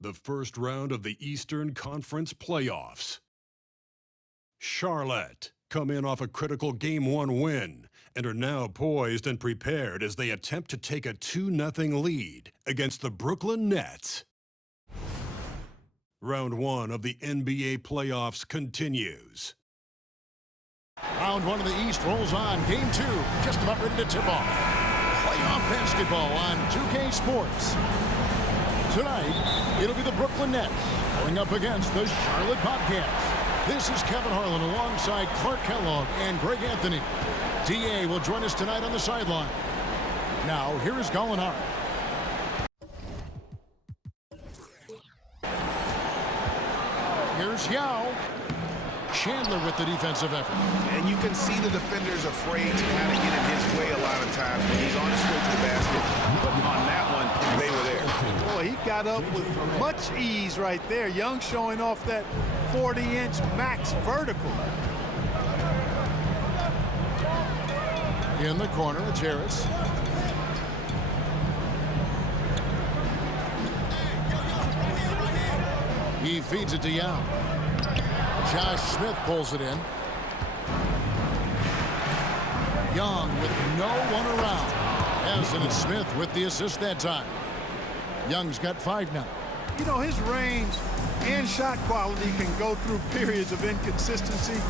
the first round of the Eastern Conference playoffs. Charlotte come in off a critical Game 1 win and are now poised and prepared as they attempt to take a 2-0 lead against the Brooklyn Nets. Round 1 of the NBA playoffs continues. Round 1 of the East rolls on. Game 2 just about ready to tip off. Playoff basketball on 2K Sports. Tonight, it'll be the Brooklyn Nets going up against the Charlotte Bobcats. This is Kevin Harlan alongside Clark Kellogg and Greg Anthony. D.A. will join us tonight on the sideline. Now, here is Gallinari. Here's Yao. Chandler with the defensive effort. And you can see the defenders afraid to kind of get in his way a lot of times when he's on his way to the basket. But on that one, they were there. Boy, he got up with much ease right there. Young showing off that 40-inch max vertical. In the corner, it's Harris. He feeds it to Yao. Josh Smith pulls it in. Young with no one around. As it's Smith with the assist that time. Young's got 5 now. You know, his range and shot quality can go through periods of inconsistency,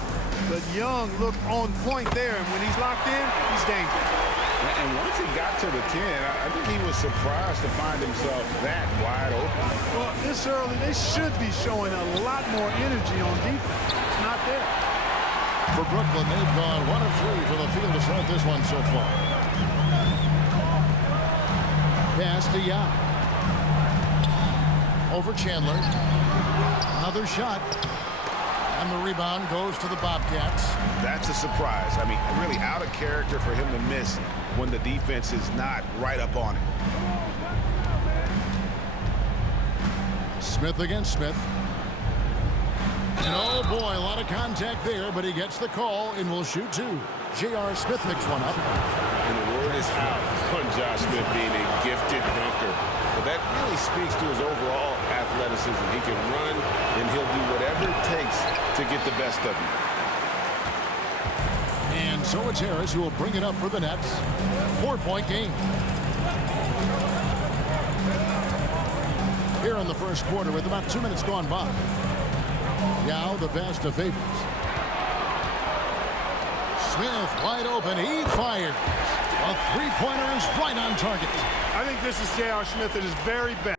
but Young looked on point there, and when he's locked in, he's dangerous. And once he got to the 10, I think he was surprised to find himself that wide open. Well, this early, they should be showing a lot more energy on defense. It's not there. For Brooklyn, they've gone 1 of 3 for the field to start this one so far. Pass to Yao. Over Chandler. Another shot. And the rebound goes to the Bobcats. That's a surprise. I mean, really out of character for him to miss when the defense is not right up on it. Smith against Smith. And oh boy, a lot of contact there, but he gets the call and will shoot 2. J.R. Smith picks one up. And the word is out on Josh Smith being a gifted dunker. But that really speaks to his overall athleticism. He can run, and he'll do whatever it takes to get the best of him. And so it's Harris who will bring it up for the Nets. 4-point game. Here in the first quarter with about 2 minutes gone by. Yao the best of favorites. Smith wide open. He fires. A three-pointer is right on target. I think this is J.R. Smith at his very best.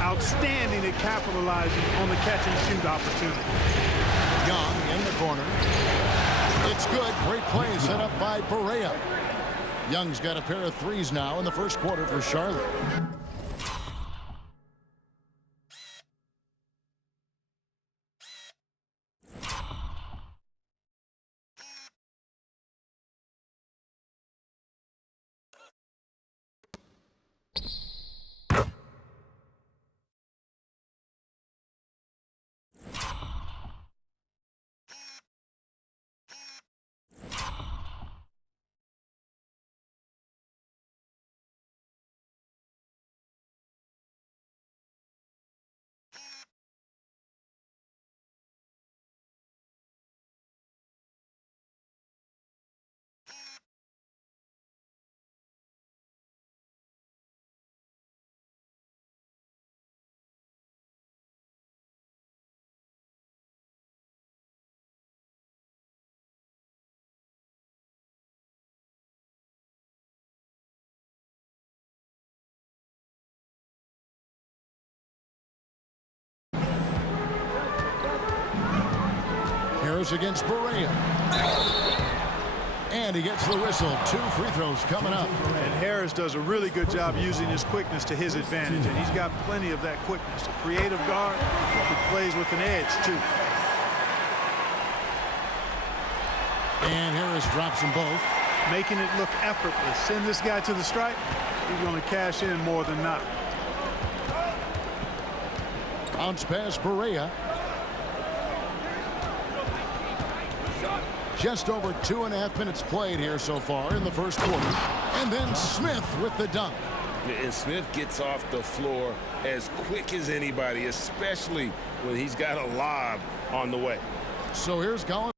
Outstanding at capitalizing on the catch-and-shoot opportunity. Young in the corner. It's good. Great play set up by Barea. Young's got a pair of threes now in the first quarter for Charlotte. Harris against Barea. And he gets the whistle. 2 free throws coming up. And Harris does a really good job using his quickness to his advantage. And he's got plenty of that quickness. A creative guard who plays with an edge, too. And Harris drops them both. making it look effortless. Send this guy to the stripe, he's going to cash in more than not. Bounce pass, Barea. Just over 2.5 minutes played here so far in the first quarter. And then Smith with the dunk. And Smith gets off the floor as quick as anybody, especially when he's got a lob on the way. So here's Gallinari.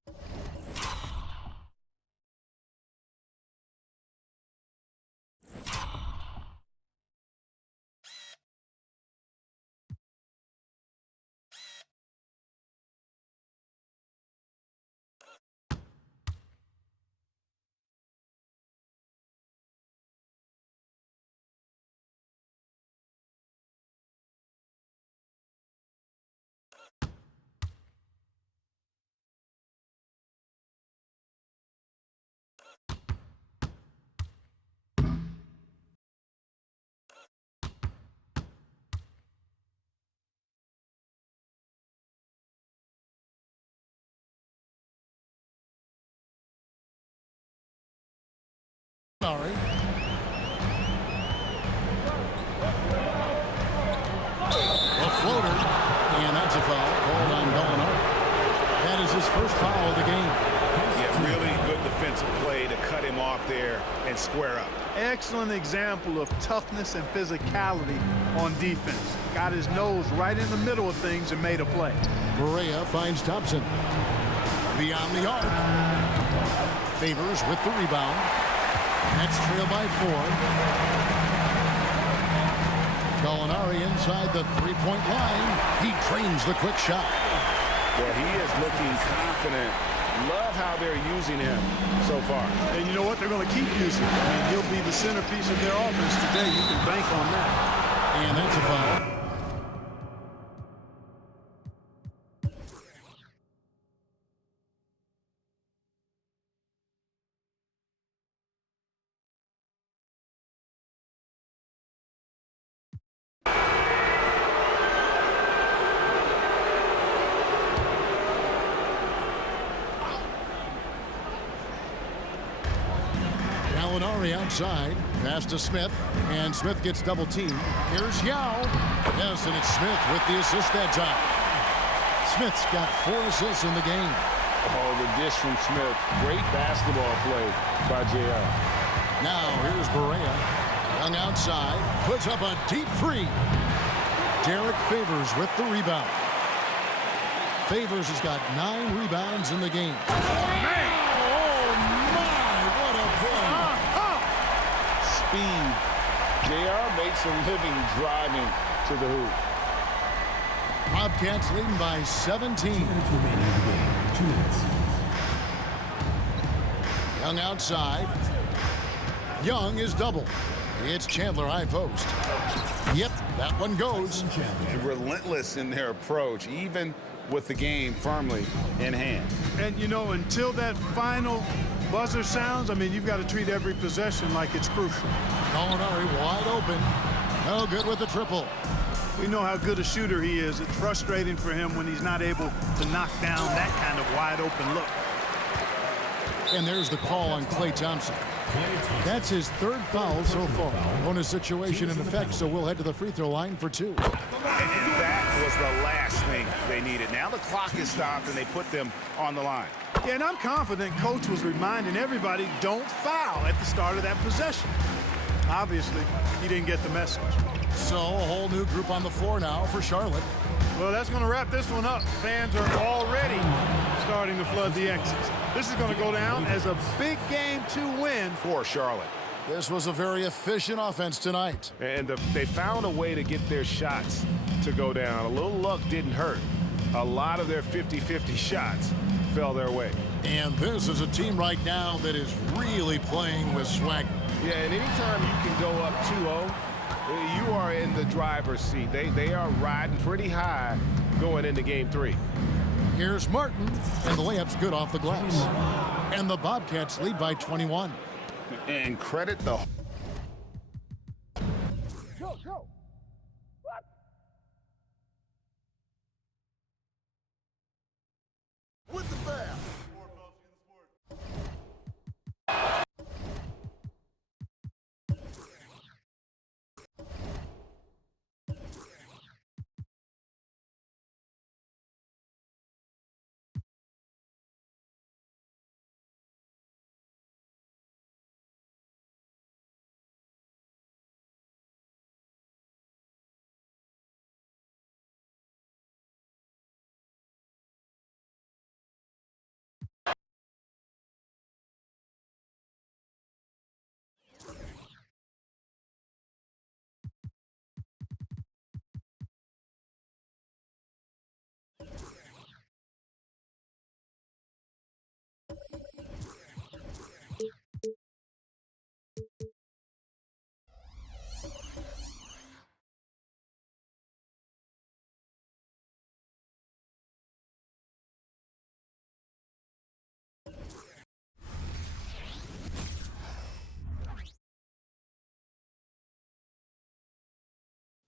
A floater, and that's a foul called on Gallinari. That is his first foul of the game. Yeah, really good defensive play to cut him off there and square up. Excellent example of toughness and physicality on defense. Got his nose right in the middle of things and made a play. Barea finds Thompson. Beyond the arc. Favors with the rebound. Nets trail by 4. Gallinari inside the three-point line. He trains the quick shot. Well, he is looking confident. Love how they're using him so far. And you know what? They're going to keep using him. I mean, he'll be the centerpiece of their offense today. You can bank on that. And that's a foul. Gallinari outside. Pass to Smith. And Smith gets double teamed. Here's Yao. Yes, and it's Smith with the assist that time. Smith's got 4 assists in the game. Oh, the dish from Smith. Great basketball play by JR. Now here's Barea. Young outside. Puts up a deep three. Derek Favors with the rebound. Favors has got 9 rebounds in the game. Speed. JR makes a living driving to the hoop. Bobcats leading by 17. 2 minutes remaining in the game. 2 minutes. Young outside. Young is double. It's Chandler high post. Yep, that one goes. And relentless in their approach, even with the game firmly in hand. And, you know, until that final buzzer sounds, I mean, you've got to treat every possession like it's crucial. Gallinari wide open. No good with the triple. We know how good a shooter he is. It's frustrating for him when he's not able to knock down that kind of wide open look. And there's the call on Klay Thompson. That's his 3rd foul so far. Bonus situation in effect, so we'll head to the free throw line for 2. And that was the last thing they needed. Now the clock is stopped and they put them on the line. Yeah, and I'm confident Coach was reminding everybody, don't foul at the start of that possession. Obviously, he didn't get the message. So a whole new group on the floor now for Charlotte. Well, that's going to wrap this one up. Fans are already starting to flood the exits. This is going to go down as a big game to win for Charlotte. This was a very efficient offense tonight. And they found a way to get their shots to go down. A little luck didn't hurt. A lot of their 50-50 shots fell their way. And this is a team right now that is really playing with swagger. Yeah, and anytime you can go up 2-0, you are in the driver's seat. They are riding pretty high going into game 3. Here's Martin, and the layup's good off the glass. And the Bobcats lead by 21. And credit the...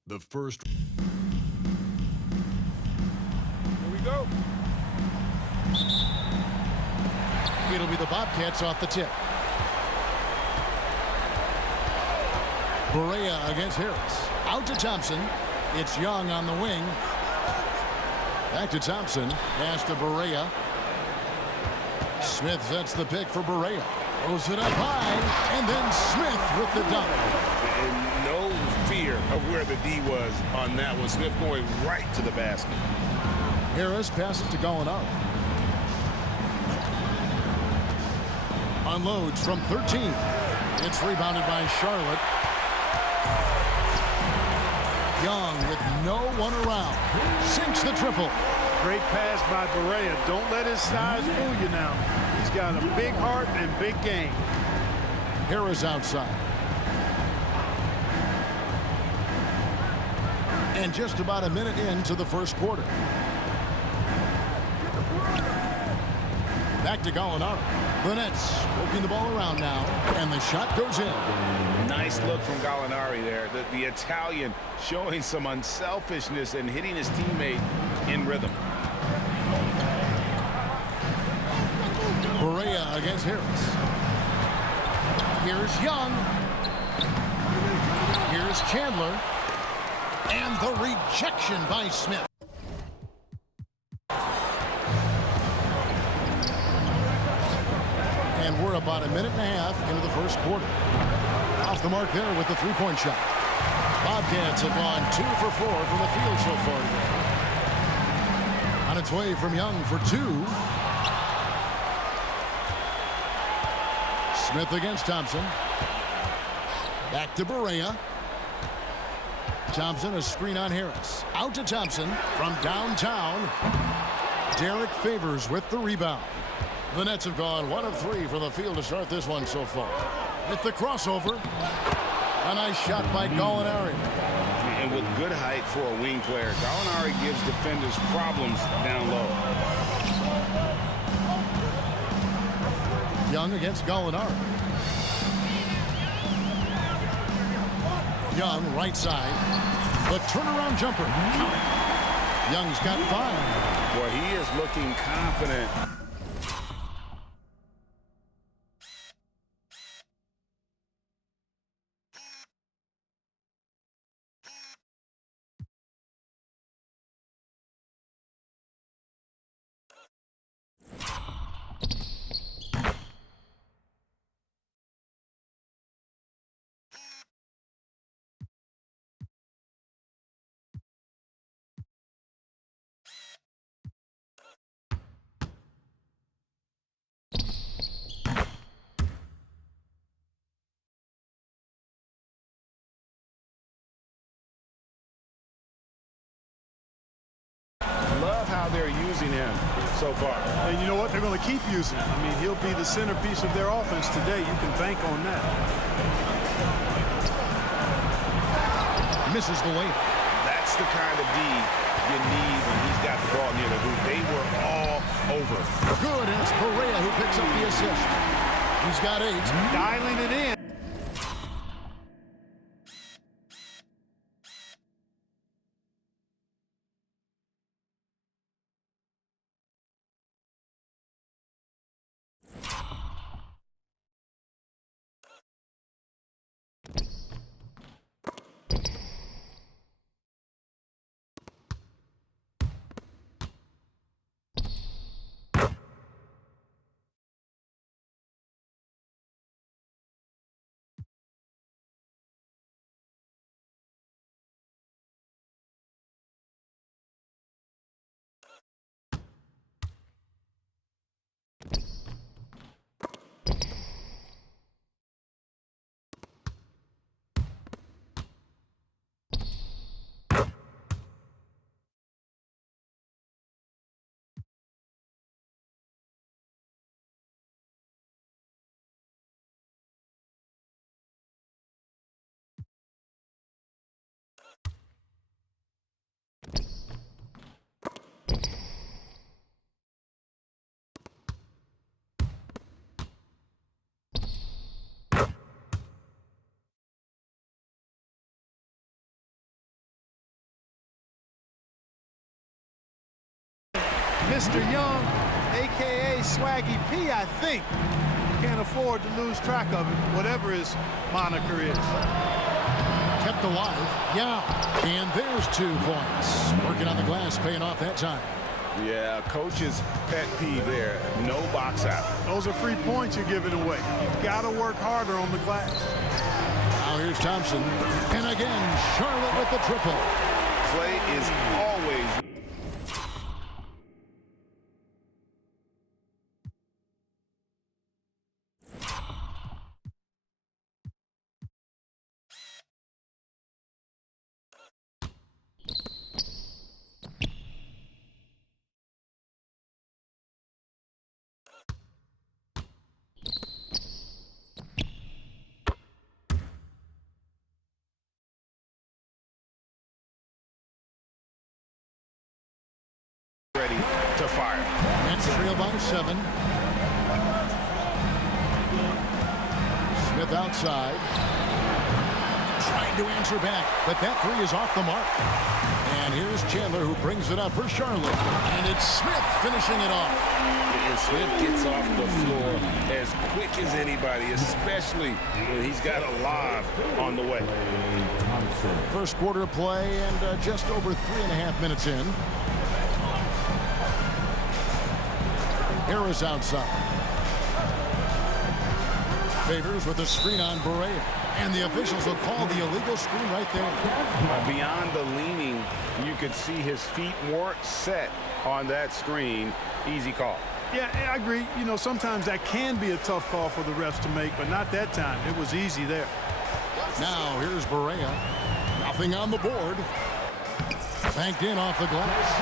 The first. Here we go. It'll be the Bobcats off the tip. Barea against Harris. Out to Thompson. It's Young on the wing. Back to Thompson. Pass to Barea. Smith sets the pick for Barea. Throws it up high. And then Smith with the dunk. And no fear of where the D was on that one. Smith going right to the basket. Harris passes to Gallinari. Unloads from 13. It's rebounded by Charlotte. Young with no one around. Sinks the triple. Great pass by Barea. Don't let his size fool you now. He's got a big heart and big game. Harris outside. And just about a minute into the first quarter. Back to Gallinari. The Nets working the ball around now. And the shot goes in. Nice look from Gallinari there. The Italian showing some unselfishness and hitting his teammate in rhythm. Barea against Harris. Here's Young. Here's Chandler. And the rejection by Smith. And we're about a minute and a half into the first quarter. Off the mark there with the three-point shot. Bobcats have gone 2 for 4 from the field so far today. On its way from Young for 2. Smith against Thompson. Back to Barea. Thompson, a screen on Harris. Out to Thompson from downtown. Derek Favors with the rebound. The Nets have gone 1 of 3 from the field to start this one so far. With the crossover. A nice shot by Gallinari. And with good height for a wing player, Gallinari gives defenders problems down low. Young against Gallinari. Young, right side. The turnaround jumper. Young's got 5. Boy, he is looking confident. Love how they're using him so far. And you know what? They're going to keep using him. I mean, he'll be the centerpiece of their offense today. You can bank on that. Misses the layup. That's the kind of D you need when he's got the ball near the hoop. They were all over. Good, and it's Barea who picks up the assist. He's got 8. Dialing it in. Mr. Young, a.k.a. Swaggy P, I think. Can't afford to lose track of it, whatever his moniker is. Kept alive. Yeah. And there's 2 points. Working on the glass, paying off that time. Yeah, coach's pet peeve there. No box out. Those are free points you're giving away. You've got to work harder on the glass. Now here's Thompson. And again, Charlotte with the triple. Clay is always... ready to fire. Nets trail by 7. Smith outside. Trying to answer back, but that 3 is off the mark. And here's Chandler who brings it up for Charlotte. And it's Smith finishing it off. And Smith gets off the floor as quick as anybody, especially when he's got a lob on the way. First quarter of play and just over 3.5 minutes in. Harris outside. Favors with a screen on Barea. And the officials will call the illegal screen right there. Beyond the leaning, you could see his feet weren't set on that screen. Easy call. Yeah, I agree. You know, sometimes that can be a tough call for the refs to make, but not that time. It was easy there. Now here's Barea. Nothing on the board. Banked in off the glass.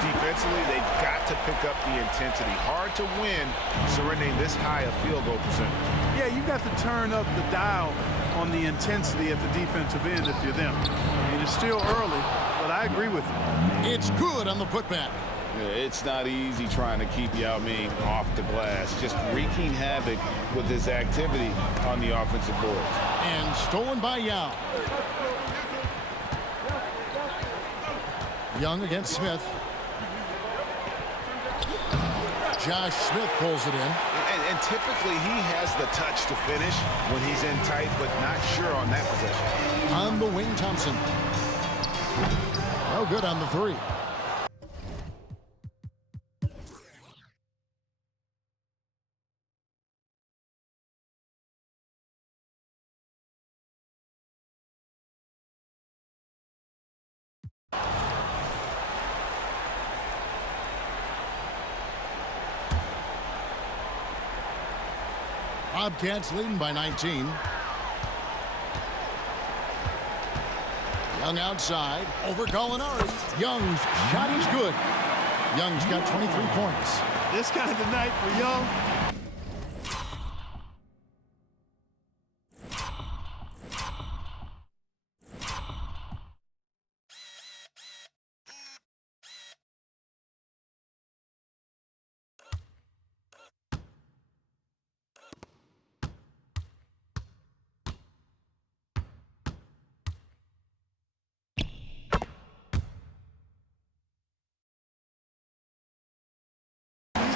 Defensively, they've got to pick up the intensity. Hard to win surrendering this high a field goal percentage. Yeah, you've got to turn up the dial on the intensity at the defensive end if you're them. I mean, it's still early, but I agree with you. It's good on the putback. Yeah, it's not easy trying to keep Yao Ming off the glass. Just wreaking havoc with his activity on the offensive board. And stolen by Yao. Young against Smith. Josh Smith pulls it in. And typically he has the touch to finish when he's in tight, but not sure on that possession. On the wing, Thompson. No good on the 3. Bobcats leading by 19. Young outside. Over Gallinari. Young's shot is good. Young's got 23 points. This kind of night for Young.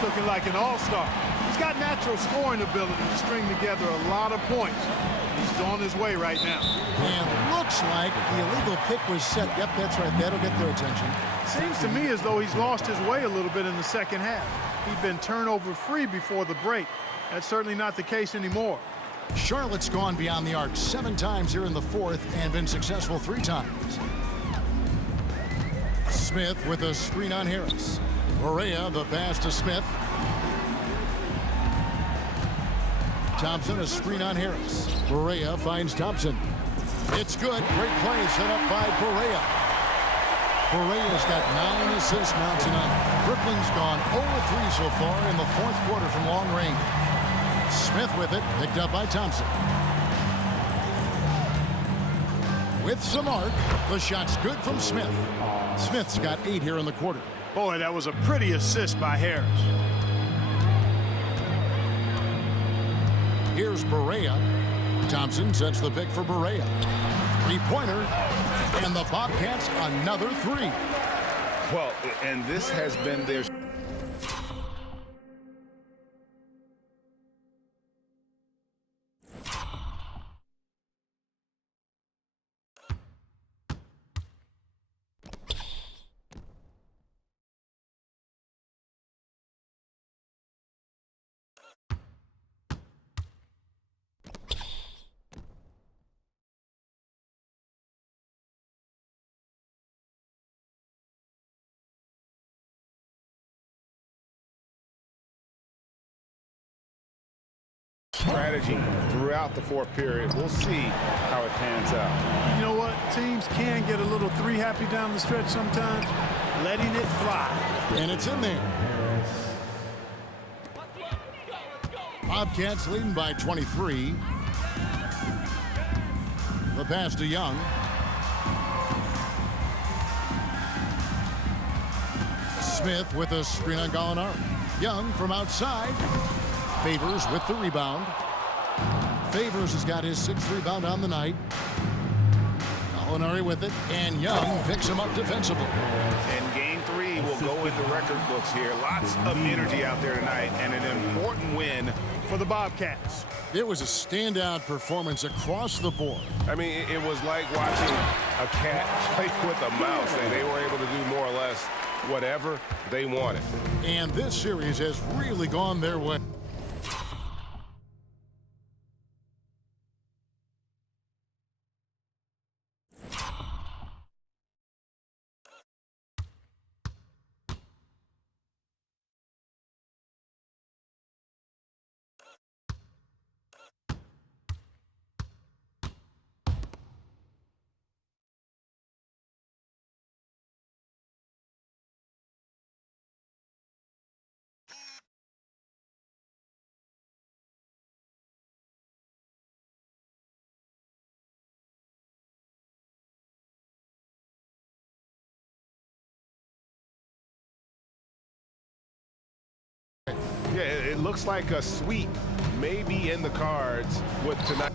Looking like an all-star. He's got natural scoring ability to string together a lot of points. He's on his way right now. And looks like the illegal pick was set. Yep, that's right. That'll get their attention. Seems to me as though he's lost his way a little bit in the second half. He'd been turnover free before the break. That's certainly not the case anymore. Charlotte's gone beyond the arc 7 times here in the 4th and been successful 3 times. Smith with a screen on Harris. Barea, the pass to Smith. Thompson, a screen on Harris. Barea finds Thompson. It's good. Great play set up by Barea. Barea's got 9 assists now tonight. Brooklyn's gone 0-3 so far in the 4th quarter from long range. Smith with it, picked up by Thompson. With some arc, the shot's good from Smith. Smith's got 8 here in the quarter. Boy, that was a pretty assist by Harris. Here's Barea. Thompson sets the pick for Barea. 3-pointer. And the Bobcats another 3. Well, and this has been their... strategy throughout the fourth period. We'll see how it pans out. You know what? Teams can get a little three happy down the stretch sometimes, letting it fly. And it's in there. Bobcats leading by 23. The pass to Young. Smith with a screen on Gallinari. Young from outside. Favors with the rebound. Favors has got his 6th rebound on the night. Gallinari with it, and Young picks him up defensively. And game 3 will go in the record books here. Lots of energy out there tonight, and an important win For the Bobcats. It was a standout performance across the board. I mean, it was like watching a cat play with a mouse. They were able to do more or less whatever they wanted. And this series has really gone their way. Yeah, it looks like a sweep may be in the cards with tonight.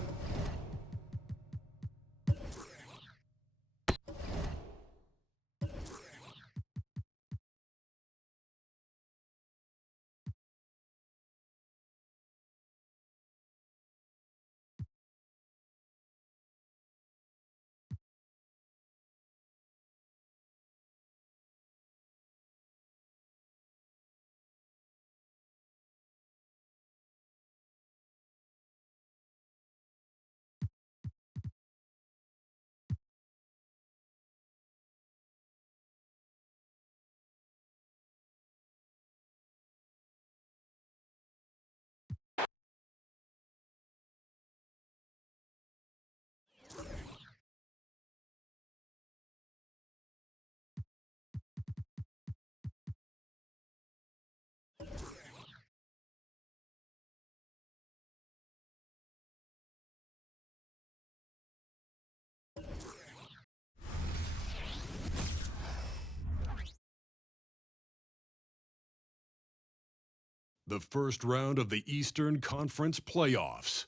The first round of the Eastern Conference playoffs.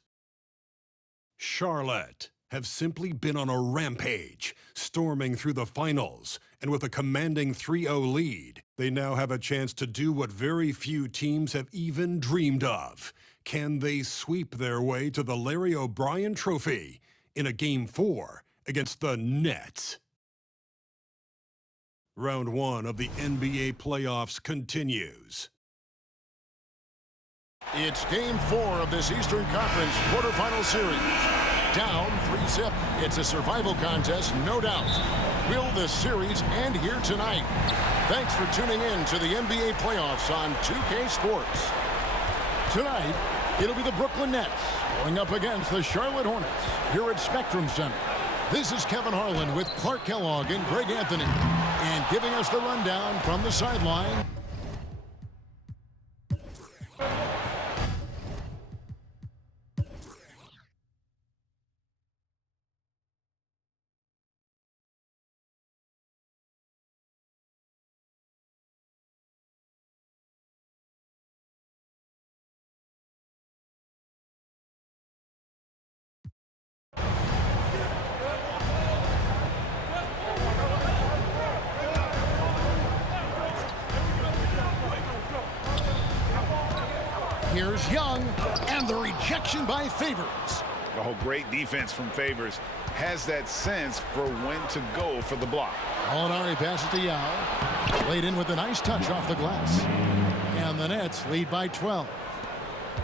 Charlotte have simply been on a rampage, storming through the finals, and with a commanding 3-0 lead, they now have a chance to do what very few teams have even dreamed of. Can they sweep their way to the Larry O'Brien Trophy in a Game 4 against the Nets? Round 1 of the NBA playoffs continues. It's Game 4 of this Eastern Conference quarterfinal series. Down 3-zip. It's a survival contest, no doubt. Will this series end here tonight? Thanks for tuning in to the NBA playoffs on 2K Sports. Tonight, it'll be the Brooklyn Nets going up against the Charlotte Hornets here at Spectrum Center. This is Kevin Harlan with Clark Kellogg and Greg Anthony, and giving us the rundown from the sideline. Here's Young, and the rejection by Favors. Oh, great defense from Favors. Has that sense for when to go for the block. Gallinari passes to Yao. Laid in with a nice touch off the glass. And the Nets lead by 12.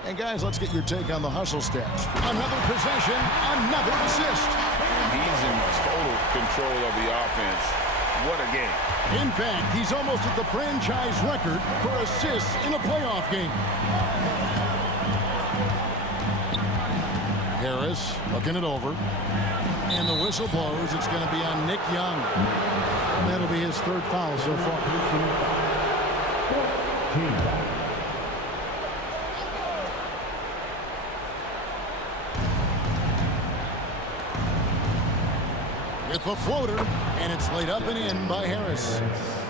And guys, let's get your take on the hustle stats. Another possession, another assist. He's in total control of the offense. What a game. In fact, he's almost at the franchise record for assists in a playoff game. Harris looking it over. And the whistle blows. It's going to be on Nick Young. And that'll be his third foul so far. With the floater, and it's laid up and in by Harris.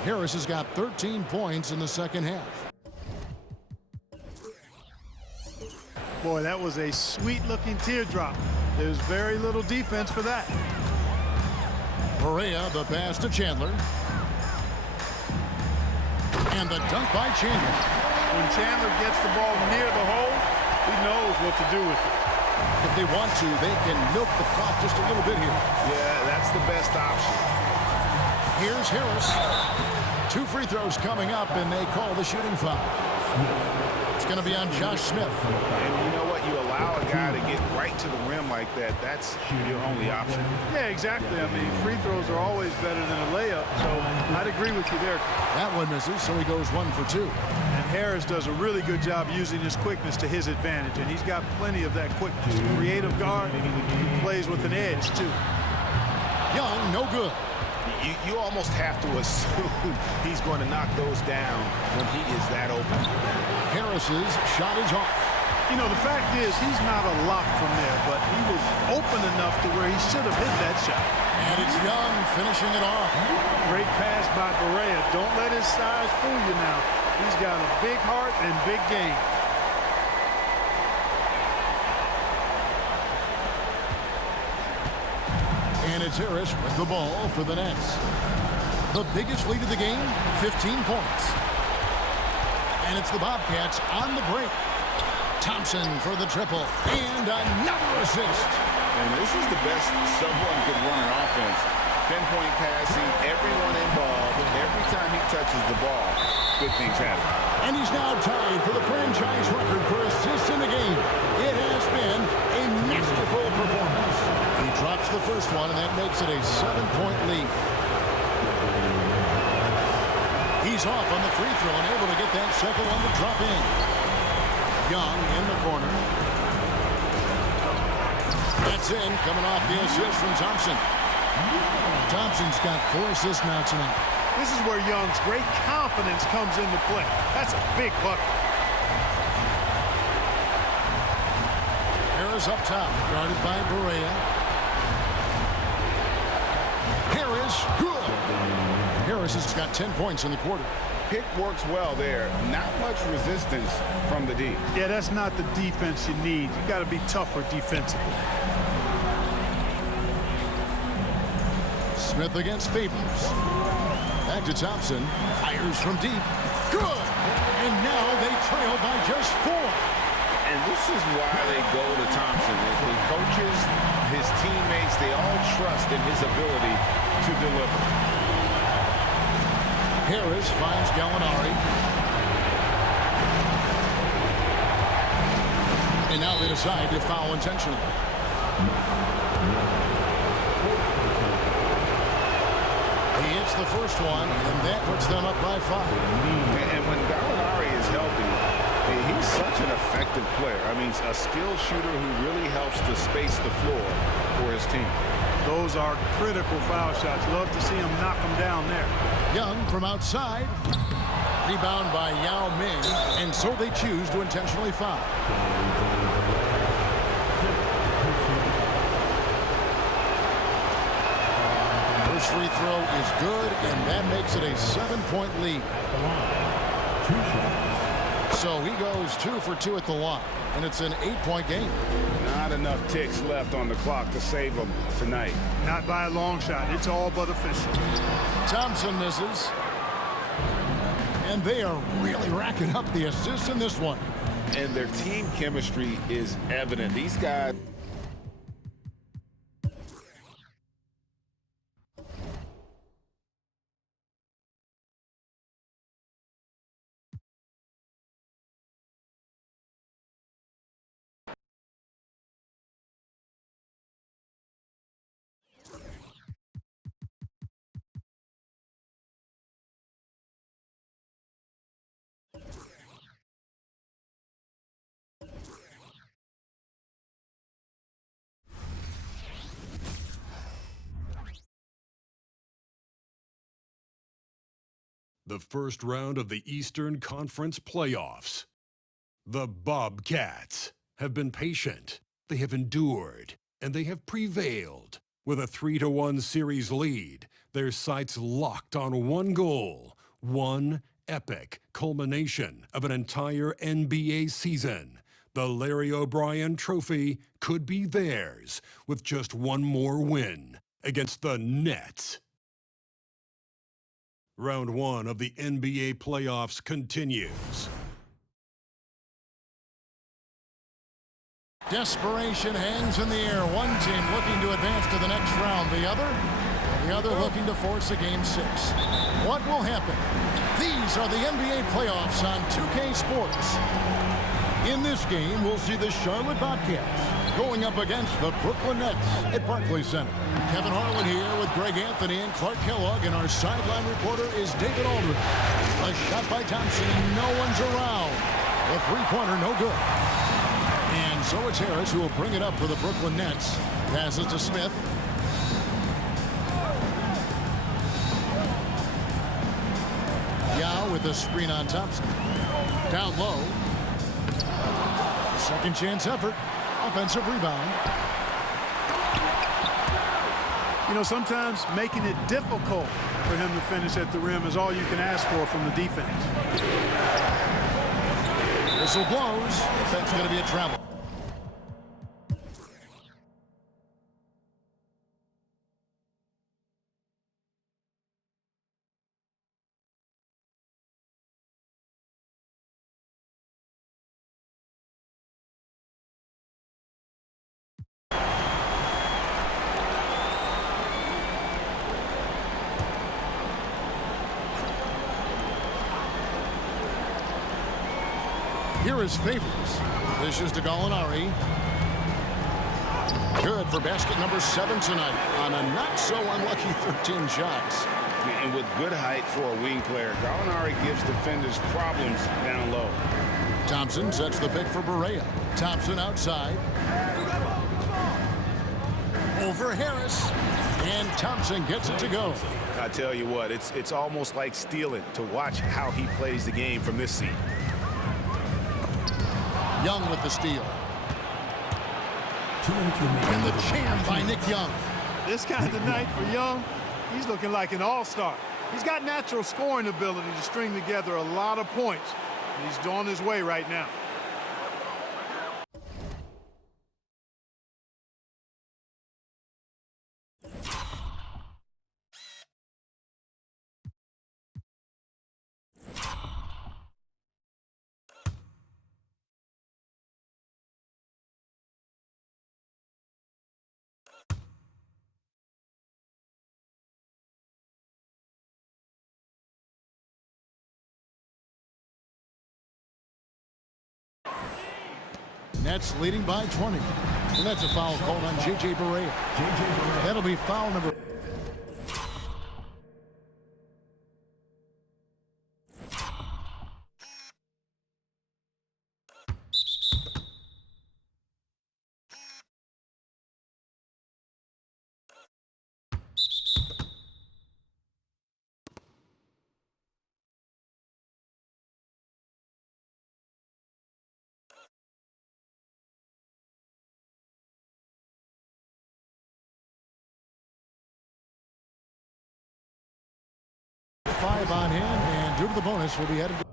Harris has got 13 points in the second half. Boy, that was a sweet-looking teardrop. There's very little defense for that. Perea, the pass to Chandler. And the dunk by Chandler. When Chandler gets the ball near the hole, he knows what to do with it. If they want to, they can milk the clock just a little bit here. Yeah, that's the best option. Here's Harris. 2 free throws coming up, and they call the shooting foul. It's going to be on Josh Smith. And you know what? You allow a guy to get right to the rim like that, that's your only option. Yeah, exactly. I mean, free throws are always better than a layup, so I'd agree with you there. That one misses, so he goes 1 for 2. And Harris does a really good job using his quickness to his advantage, and he's got plenty of that quickness. Creative guard, he plays with an edge, too. Young, no good. You almost have to assume he's going to knock those down when he is that open. Harris's shot is off. You know, the fact is he's not a lock from there, but he was open enough to where he should have hit that shot. And it's Young finishing it off. Great pass by Perea. Don't let his size fool you now. He's got a big heart and big game. And it's Harris with the ball for the Nets. The biggest lead of the game, 15 points. And it's the Bobcats on the break. Thompson for the triple. And another assist. And this is the best someone could run an offense. Pinpoint passing, everyone involved. Every time he touches the ball, good things happen. And he's now tied for the franchise record for assists in the game. It has been a masterful performance. He drops the first one, and that makes it a 7-point lead. He's off on the free throw and able to get that second one to drop in. Young in the corner. That's in, coming off the assist from Thompson. Thompson's got 4 assists now tonight. This is where Young's great confidence comes into play. That's a big bucket. Harris up top, guarded by Perea. Harris, good. Harris has got 10 points in the quarter. Pick works well there. Not much resistance from the D. Yeah, that's not the defense you need. You got to be tougher defensively. Smith against Favors. Back to Thompson. Fires from deep. Good. And now they trail by just 4. And this is why they go to Thompson. The coaches, his teammates, they all trust in his ability to deliver. Harris finds Gallinari. And now they decide to foul intentionally. He hits the first one, and that puts them up by 5. And when Gallinari is healthy, he's such an effective player. I mean, a skilled shooter who really helps to space the floor for his team. Those are critical foul shots. Love to see him knock them down there. Young from outside. Rebound by Yao Ming. And so they choose to intentionally foul. First free throw is good, and that makes it a 7-point lead. So he goes 2 for 2 at the line, and it's an 8-point game. Not enough ticks left on the clock to save them tonight. Not by a long shot. It's all but official. Thompson misses. And they are really racking up the assists in this one. And their team chemistry is evident. These guys the first round of the Eastern Conference playoffs. The Bobcats have been patient, they have endured, and they have prevailed. With a 3-1 series lead, their sights locked on one goal, one epic culmination of an entire NBA season. The Larry O'Brien Trophy could be theirs with just one more win against the Nets. Round 1 of the NBA playoffs continues. Desperation hangs in the air. One team looking to advance to the next round. The other looking to force a Game 6. What will happen? These are the NBA playoffs on 2K Sports. In this game, we'll see the Charlotte Bobcats going up against the Brooklyn Nets at Barclays Center. Kevin Harlan here with Greg Anthony and Clark Kellogg, and our sideline reporter is David Aldridge. A shot by Thompson, and no one's around. The three-pointer, no good. And so it's Harris who will bring it up for the Brooklyn Nets. Passes to Smith. Yao with the screen on Thompson. Down low. Second chance effort. Offensive rebound. You know, sometimes making it difficult for him to finish at the rim is all you can ask for from the defense. Whistle blows. That's going to be a travel. Here is Favors. This is to Gallinari. Good for basket number 7 tonight on a not-so-unlucky 13 shots. And with good height for a wing player, Gallinari gives defenders problems down low. Thompson sets the pick for Barea. Thompson outside. Over Harris. And Thompson gets it to go. I tell you what, it's almost like stealing to watch how he plays the game from this seat. Young with the steal. 2 minutes remaining. And the jam by Nick Young. This kind of night for Young, he's looking like an all-star. He's got natural scoring ability to string together a lot of points. And he's on his way right now. Nets leading by 20. And that's a foul called on J.J. Barea. That'll be foul number five on him, and due to the bonus, will be headed to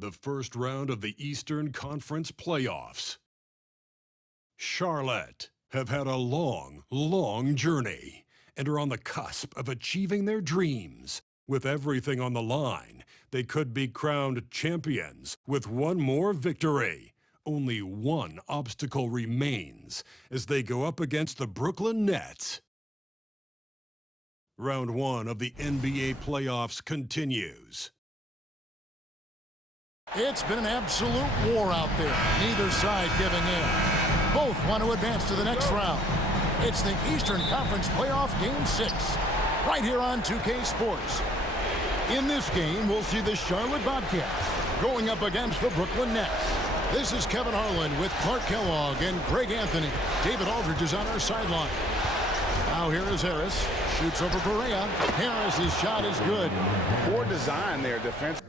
the first round of the Eastern Conference playoffs. Charlotte have had a long, long journey and are on the cusp of achieving their dreams. With everything on the line, they could be crowned champions with one more victory. Only one obstacle remains as they go up against the Brooklyn Nets. Round 1 of the NBA playoffs continues. It's been an absolute war out there. Neither side giving in. Both want to advance to the next round. It's the Eastern Conference Playoff Game 6, right here on 2K Sports. In this game, we'll see the Charlotte Bobcats going up against the Brooklyn Nets. This is Kevin Harlan with Clark Kellogg and Greg Anthony. David Aldridge is on our sideline. Now here is Harris. Shoots over Barea. Harris's shot is good. Poor design there, defense.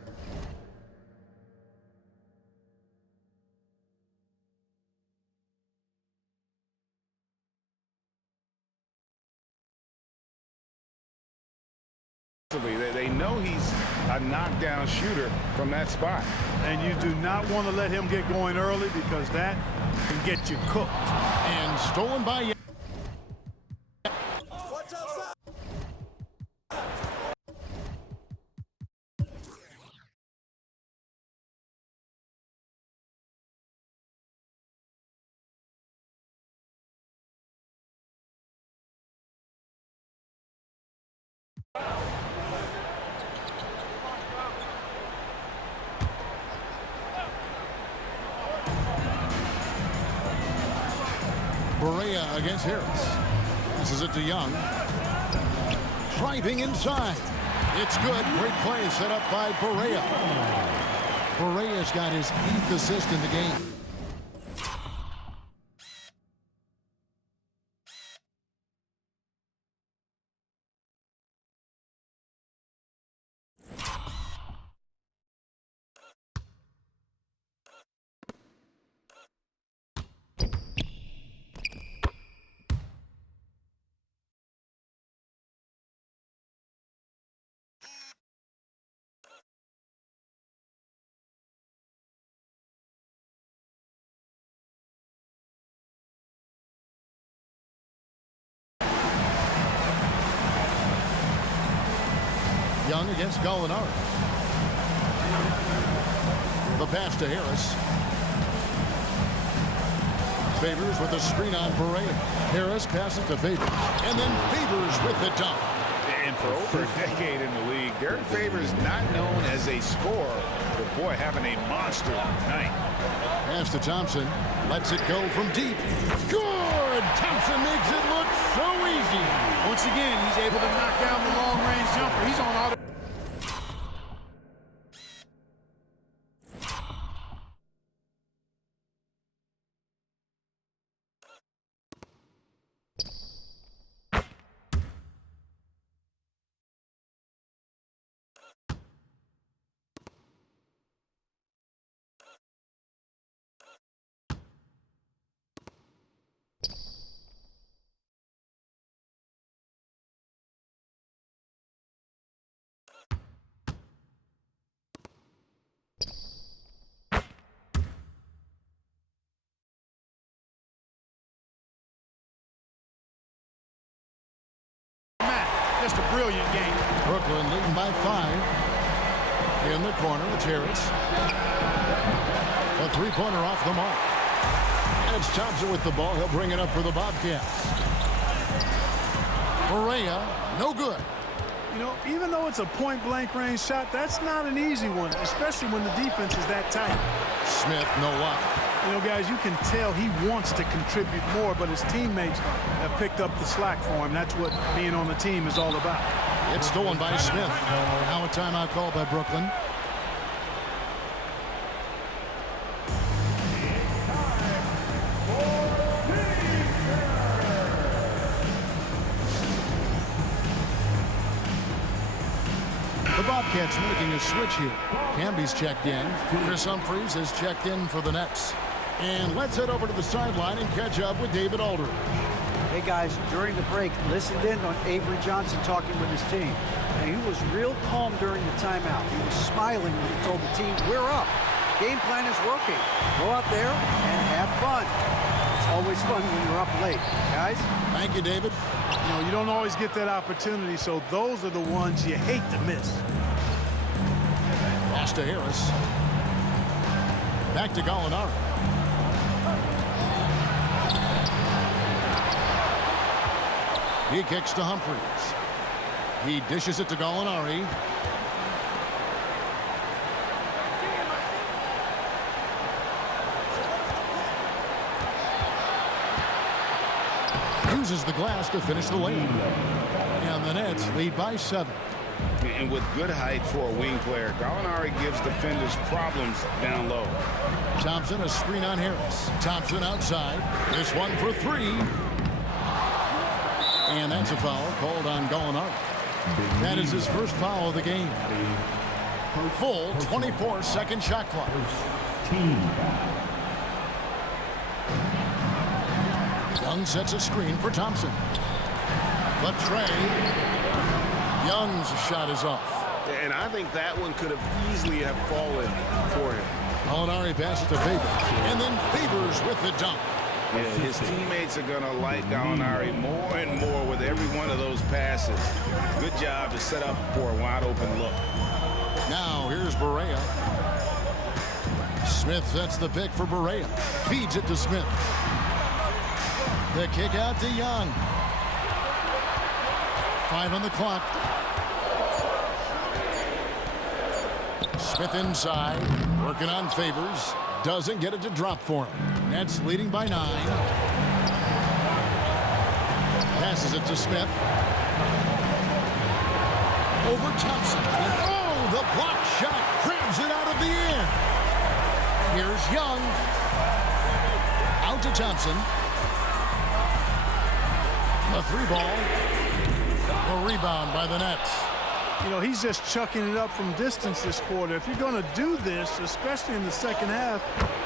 They know he's a knockdown shooter from that spot. And you do not want to let him get going early because that can get you cooked. And stolen by... Barea against Harris. This is it to Young. Driving inside. It's good. Great play set up by Barea. Barea's got his 8th assist in the game. Young against Gallinari. The pass to Harris. Favors with a screen on Barea. Harris passes to Favors. And then Favors with the dunk. And for over a decade in the league, Derek Favors not known as a scorer, but boy, having a monster night. Pass to Thompson. Lets it go from deep. Good! Thompson makes it look so easy. Once again, he's able to knock down the long-range jumper. He's on auto. Just a brilliant game. Brooklyn leading by 5. In the corner, it's Harris. A three-pointer off the mark. And it's Thompson with the ball. He'll bring it up for the Bobcats. Barea, no good. You know, even though it's a point-blank range shot, that's not an easy one, especially when the defense is that tight. Smith, no luck. You know, guys, you can tell he wants to contribute more, but his teammates have picked up the slack for him. That's what being on the team is all about. It's stolen by Smith. Now a timeout called by Brooklyn. The Bobcats making a switch here. Camby's checked in. Chris Humphries has checked in for the Nets. And let's head over to the sideline and catch up with David Aldridge. Hey guys, during the break, listened in on Avery Johnson talking with his team. And he was real calm during the timeout. He was smiling when he told the team, we're up. Game plan is working. Go out there and have fun. It's always fun when you're up late. Guys? Thank you, David. You know, you don't always get that opportunity, so those are the ones you hate to miss. Pass to Harris. Back to Gallinari. He kicks to Humphries. He dishes it to Gallinari. Uses the glass to finish the lane. And the Nets lead by 7. And with good height for a wing player, Gallinari gives defenders problems down low. Thompson, a screen on Harris. Thompson outside. This one for 3. And that's a foul called on Gallinari. That is his first foul of the game. Full 24-second shot clock. Young sets a screen for Thompson. But Trey. Young's shot is off. And I think that one could have easily have fallen for him. Gallinari passes to Favors. And then Favors with the dunk. Yeah, his teammates are going to like Gallinari more and more with every one of those passes. Good job to set up for a wide-open look. Now here's Barea. Smith sets the pick for Barea. Feeds it to Smith. The kick out to Young. 5 on the clock. Smith inside, working on Favors. Doesn't get it to drop for him. Nets leading by 9. Passes it to Smith. Over Thompson. And oh, the block shot grabs it out of the air. Here's Young. Out to Thompson. The 3 ball. A rebound by the Nets. You know, he's just chucking it up from distance this quarter. If you're going to do this, especially in the second half,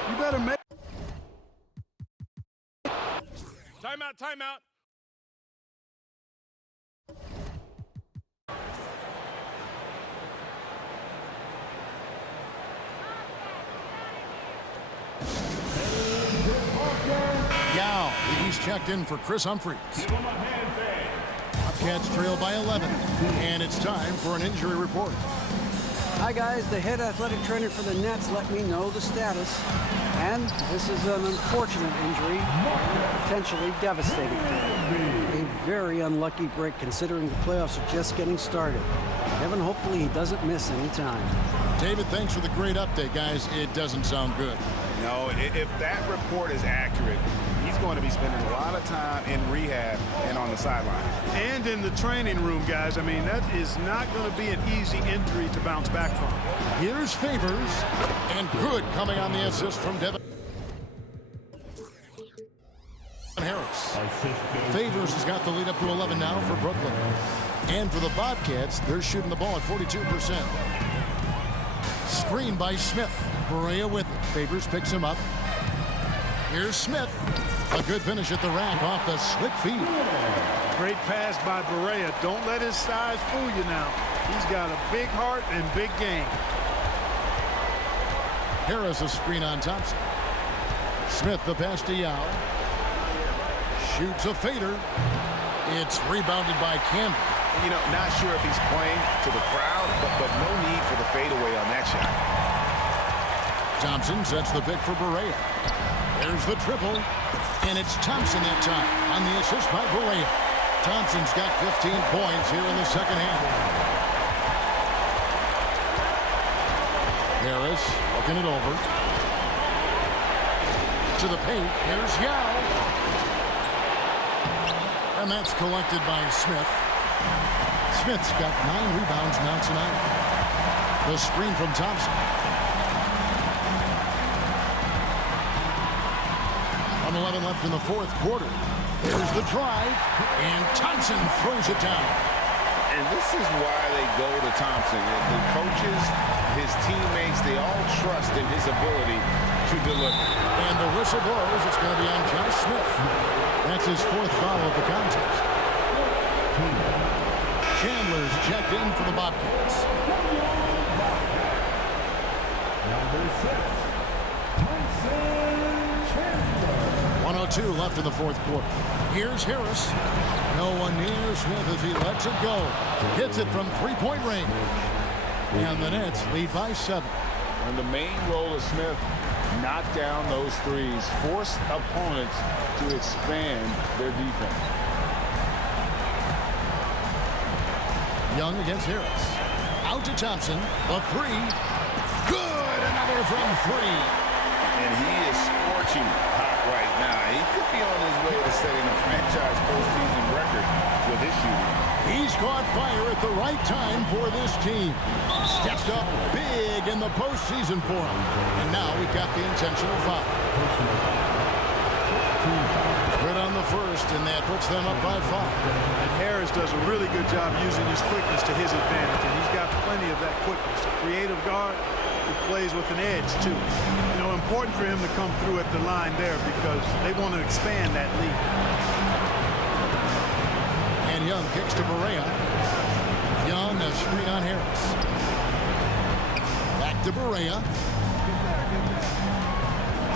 you better make... Timeout, timeout. Yao, he's checked in for Chris Humphries. Bobcats trail by 11, and it's time for an injury report. Hi guys, the head athletic trainer for the Nets let me know the status. And this is an unfortunate injury, potentially devastating for him. A very unlucky break considering the playoffs are just getting started. Heaven, hopefully he doesn't miss any time. David, thanks for the great update, guys. It doesn't sound good. No, if that report is accurate, he's going to be spending a lot of time in rehab and on the sideline. And in the training room, guys. I mean, that is not going to be an easy injury to bounce back from. Here's Favors, and good coming on the assist from Devin Harris. Favors has got the lead up to 11 now for Brooklyn. And for the Bobcats, they're shooting the ball at 42%. Screen by Smith. Barea with it. Favors picks him up. Here's Smith. A good finish at the rack off the slick feed. Great pass by Barea. Don't let his size fool you now. He's got a big heart and big game. Harris a screen on Thompson. Smith the pass to Yao. Shoots a fader. It's rebounded by Campbell. You know, not sure if he's playing to the crowd, but no need for the fadeaway on that shot. Thompson sets the pick for Barea. There's the triple, and it's Thompson that time on the assist by Barea. Thompson's got 15 points here in the second half. Harris looking it over. To the paint, here's Yao. And that's collected by Smith. Smith's got 9 rebounds now tonight. The screen from Thompson. 1:11 left in the fourth quarter. Here's the drive, and Thompson throws it down. And this is why they go to Thompson. The coaches, his teammates, they all trust in his ability to deliver. And the whistle blows. It's going to be on Josh Smith. That's his 4th foul of the contest. Chandler's checked in for the Bobcats. Number 6, Tyson Chandler. 1:02 left in the 4th quarter. Here's Harris. No one near Smith as he lets it go. Hits it from 3-point range. And the Nets lead by 7. And the main role of Smith, knock down those threes, force opponents to expand their defense. Young against Harris. Out to Thompson. The 3. Good. Another from 3. And he is scorching hot right now. He could be on his way to setting a franchise postseason record with his shooting. He's caught fire at the right time for this team. Stepped up big in the postseason for him. And now we've got the intentional foul. Good on the first, and that puts them up by 5. And Harris does a really good job using his quickness to his advantage, and he's got plenty of that quickness. A creative guard who plays with an edge, too. You know, important for him to come through at the line there because they want to expand that lead. And Young kicks to Barea. Young, a screen on Harris. Back to Barea.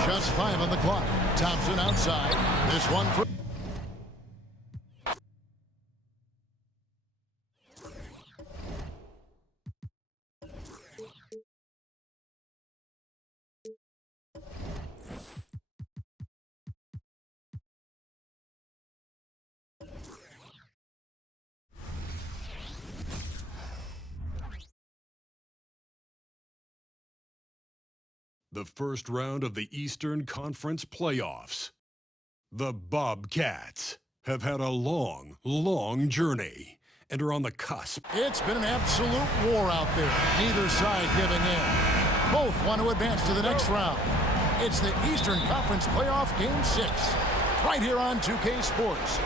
Just 5 on the clock. Thompson outside. This one for... The first round of the Eastern Conference playoffs. The Bobcats have had a long, long journey and are on the cusp. It's been an absolute war out there. Neither side giving in. Both want to advance to the next round. It's the Eastern Conference Playoff Game 6. Right here on 2K Sports.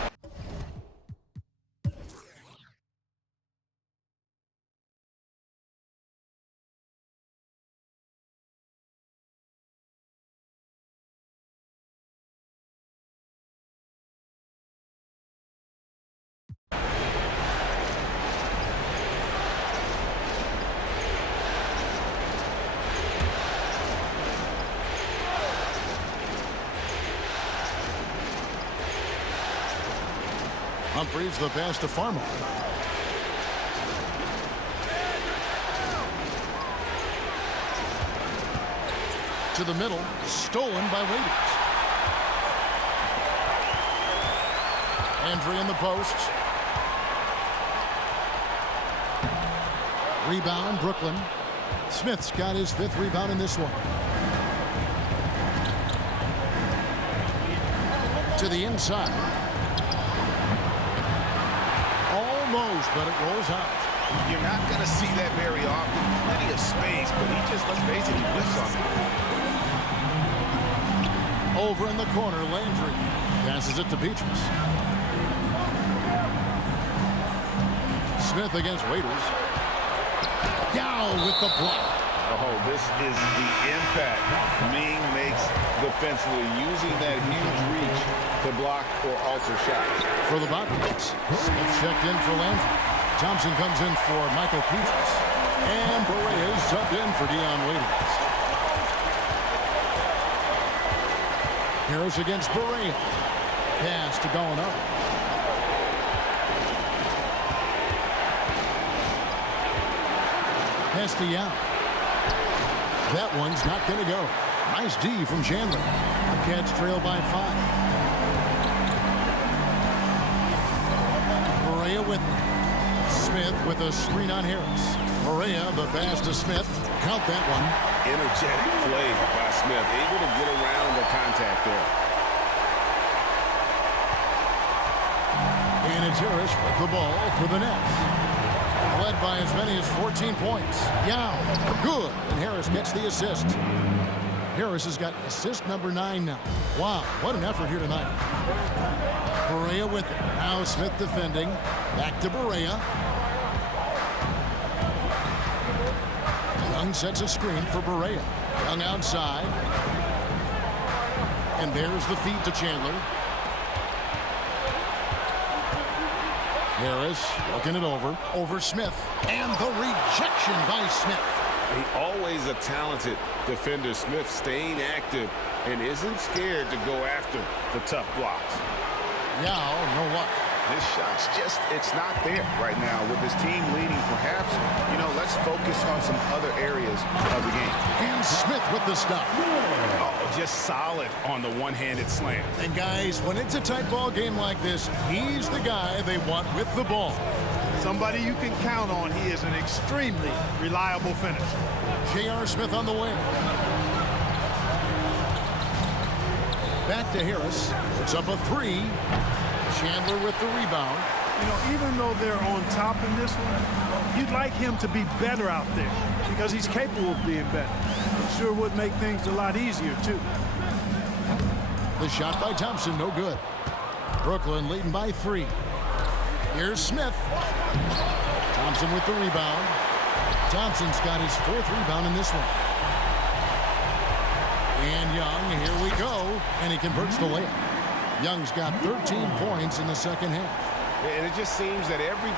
Humphries the pass to Farmer. To the middle, stolen by Waiters. Entry in the post. Rebound, Brooklyn. Smith's got his 5th rebound in this one. To the inside. Almost, but it rolls out. You're not going to see that very often. Plenty of space, but he just, let's face it, he whiffs on it. Over in the corner, Landry passes it to Petrus. Smith against Waiters. Yao with the block. Oh, this is the impact Ming makes defensively, using that huge reach to block or alter shots. For the Bobcats, Smith checked in for Landry. Thompson comes in for Michael Petrus. And Barea subbed in for Dion Waiters. Harris against Barea. Pass to Gallinari. Pass to Yao. That one's not going to go. Nice D from Chandler. The Cats trail by 5. Barea with it. Smith with a screen on Harris. Barea, the pass to Smith. Count that one. Energetic play by Smith, able to get around the contact there. And it's Harris with the ball for the Nets. Led by as many as 14 points. Yao, good. And Harris gets the assist. Harris has got assist number 9 now. Wow, what an effort here tonight. Barea with it. Now Smith defending. Back to Barea. Young sets a screen for Barea. Young outside. And there's the feed to Chandler. Harris looking it over Smith. And the rejection by Smith. Always a talented defender. Smith staying active and isn't scared to go after the tough blocks. Yao, no luck. His shot's just, it's not there right now. With his team leading, perhaps, let's focus on some other areas of the game. And Smith with the stop. Oh, just solid on the one-handed slam. And guys, when it's a tight ball game like this, he's the guy they want with the ball. Somebody you can count on. He is an extremely reliable finisher. J.R. Smith on the wing. Back to Harris. It's up a 3. Chandler with the rebound. Even though they're on top in this one, you'd like him to be better out there because he's capable of being better. It sure would make things a lot easier, too. The shot by Thompson, no good. Brooklyn leading by 3. Here's Smith. Thompson with the rebound. Thompson's got his 4th rebound in this one. And Young, here we go. And he converts the layup. Young's got 13 points in the second half. And it just seems that every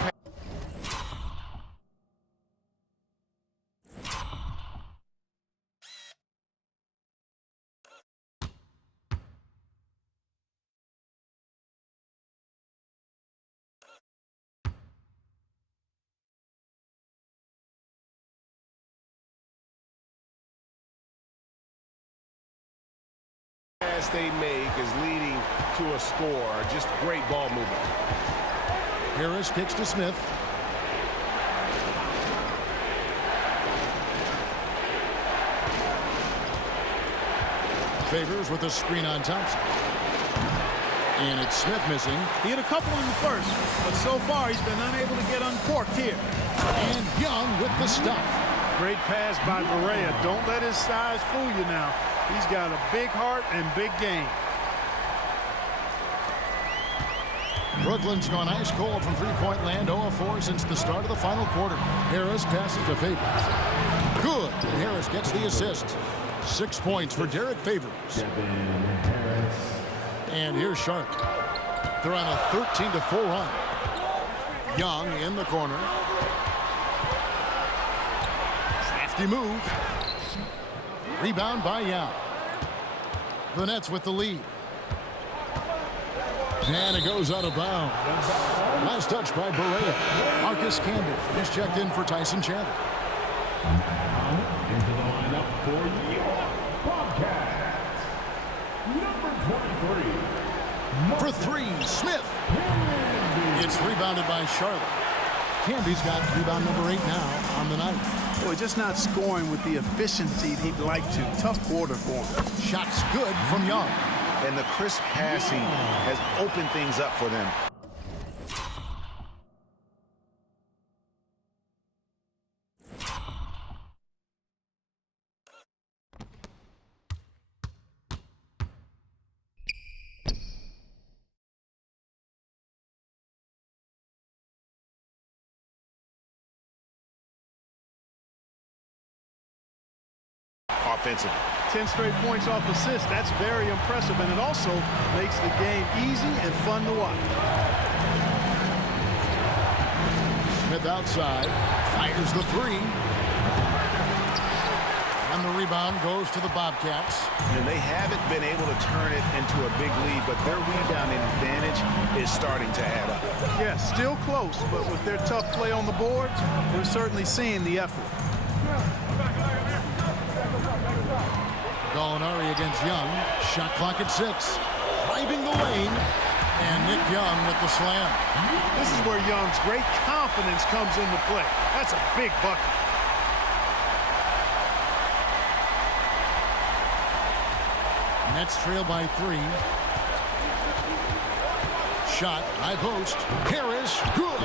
pass they make is leading to a score. Just great ball movement. Harris kicks to Smith. Favors with a screen on Thompson. And it's Smith missing. He had a couple in the first, but so far he's been unable to get uncorked here. And Young with the stuff. Great pass by Barea. Don't let his size fool you now. He's got a big heart and big game. Brooklyn's gone ice cold from three-point land, 0-4 since the start of the final quarter. Harris passes to Favors. Good, and Harris gets the assist. 6 points for Derek Favors. And here's Charlotte. They're on a 13-4 run. Young in the corner. Crafty move. Rebound by Yao. The Nets with the lead. And it goes out of bounds. Last touch by Barea. Marcus Campbell is checked in for Tyson Chandler. Into the lineup for your Bobcats, number 23. For 3, Smith. It's rebounded by Charlotte. Camby's got rebound number 8 now on the night. Boy, just not scoring with the efficiency he'd like to. Tough quarter for him. Shot's good from Young. And the crisp passing has opened things up for them. Offensively. 10 straight points off assists. That's very impressive, and it also makes the game easy and fun to watch. Smith outside. Fires the 3. And the rebound goes to the Bobcats. And they haven't been able to turn it into a big lead, but their rebounding advantage is starting to add up. Yeah, still close, but with their tough play on the boards, we're certainly seeing the effort. Gallinari against Young. Shot clock at 6. Driving the lane. And Nick Young with the slam. This is where Young's great confidence comes into play. That's a big bucket. Nets trail by 3. Shot, high post. Harris, good.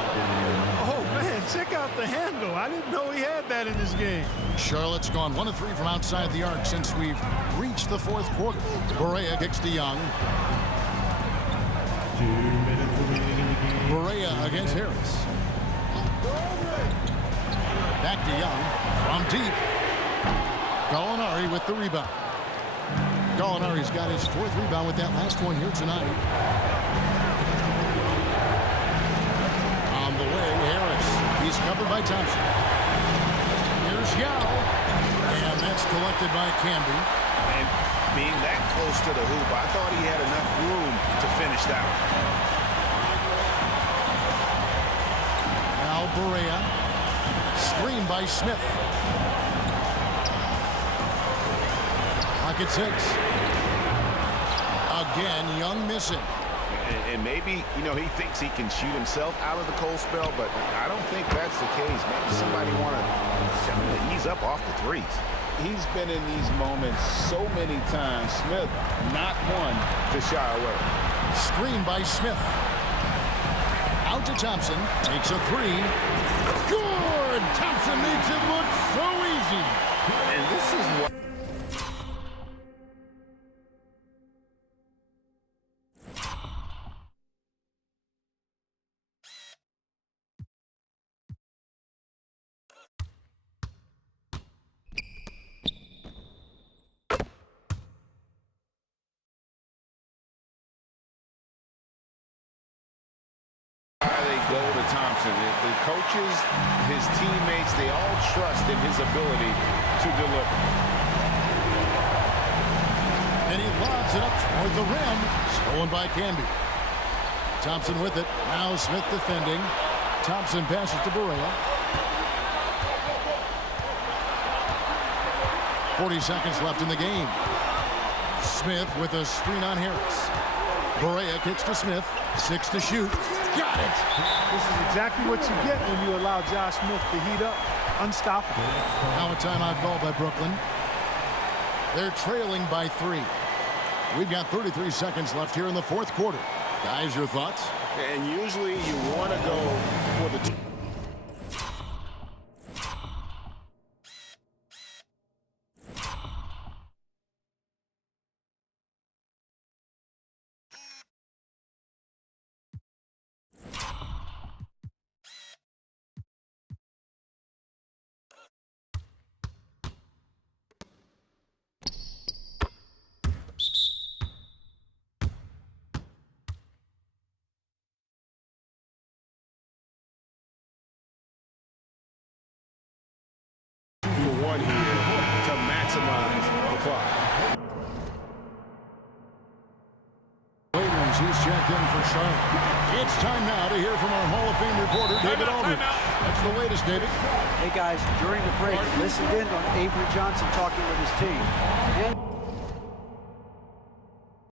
Oh, man, check out the handle. I didn't know he had that in his game. Charlotte's gone 1 of 3 from outside the arc since we've reached the 4th quarter. Barea kicks to Young. 2 minutes remaining in the game. Barea against Harris. Back to Young from deep. Gallinari with the rebound. Gallinari's got his 4th rebound with that last one here tonight. On the way, Harris. He's covered by Thompson. Here's Yao. And that's collected by Camby. And being that close to the hoop, I thought he had enough room to finish that one. Now Barea. Screen by Smith. Pocket 6. Again, Young missing. And maybe, you know, he thinks he can shoot himself out of the cold spell, but I don't think that's the case. Maybe somebody want to ease up off the threes. He's been in these moments so many times. Smith, not one to shy away. Screen by Smith. Out to Thompson. Takes a 3. Good! Thompson makes it look so easy. And this is what... they go to Thompson. The coaches, his teammates, they all trust in his ability to deliver. And he lobs it up toward the rim. Stolen by Camby. Thompson with it. Now Smith defending. Thompson passes to Barea. 40 seconds left in the game. Smith with a screen on Harris. Barea kicks to Smith. 6 to shoot. Got it! This is exactly what you get when you allow Josh Smith to heat up. Unstoppable. Now a timeout call by Brooklyn. They're trailing by 3. We've got 33 seconds left here in the 4th quarter. Guys, your thoughts? And usually you want to go for the... one here to maximize the clock. Waiters, he's checked in for Charlotte. It's time now to hear from our Hall of Fame reporter, David Aldridge. That's the latest, David. Hey guys, during the break, listened in on Avery Johnson talking with his team. And